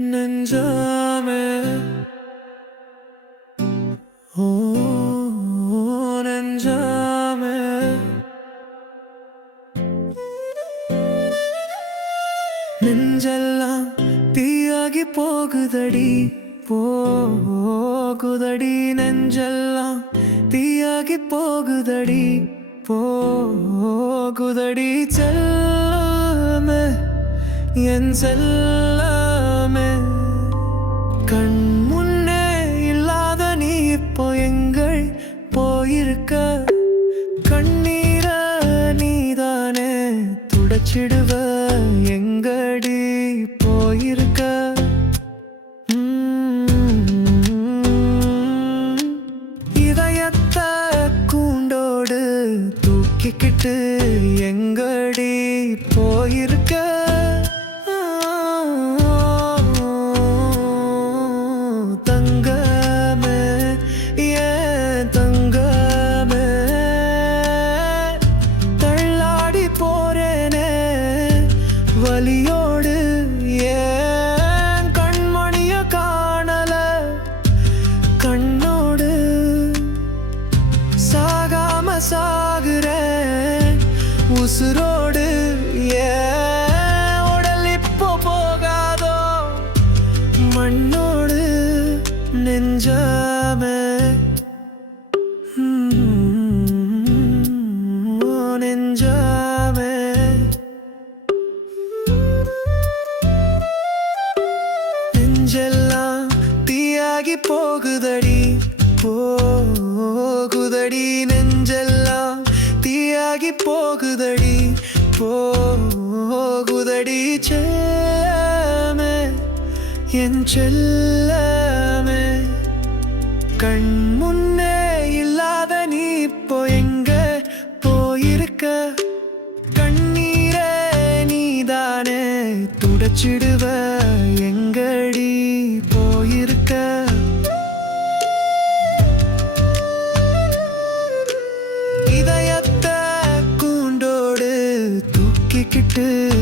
நெஞ்சாமே. ஓ நெஞ்சாமே. நெஞ்செல்லாம் தீயாகி போகுதடி போகுதடி. நெஞ்செல்லாம் தீயாகி போகுதடி போகுதடி. செல்லமே என் செல்லமே கண் முன்னே இல்லாத நீ இப்போ எங்கள் போயிருக்க. கண்ணீர நீதானே துடைச்சிடுவ. எங்கடி போயிருக்க. உம். இதயத்தை கூண்டோடு தூக்கிக்கிட்டு எங்கடி வலியோடு ஏன் கண்மணிய காணல? கண்ணோடு சாகாம சாகுற உசுரோடு ஏன் உடல் இப்போ போகாதோ? மண்ணோடு நெஞ்சாமே போகுதடி நெஞ்செல்லாம் தீயாகி போகுதடி. போகுதடி செல்லமே என் செல்லமே. கண் முன்னே இல்லாத நீ இப்போ எங்க போயிருக்க? கண்ணீரே நீதானே துடைச்சிடுவ எங்க பேசிக்கிட்டு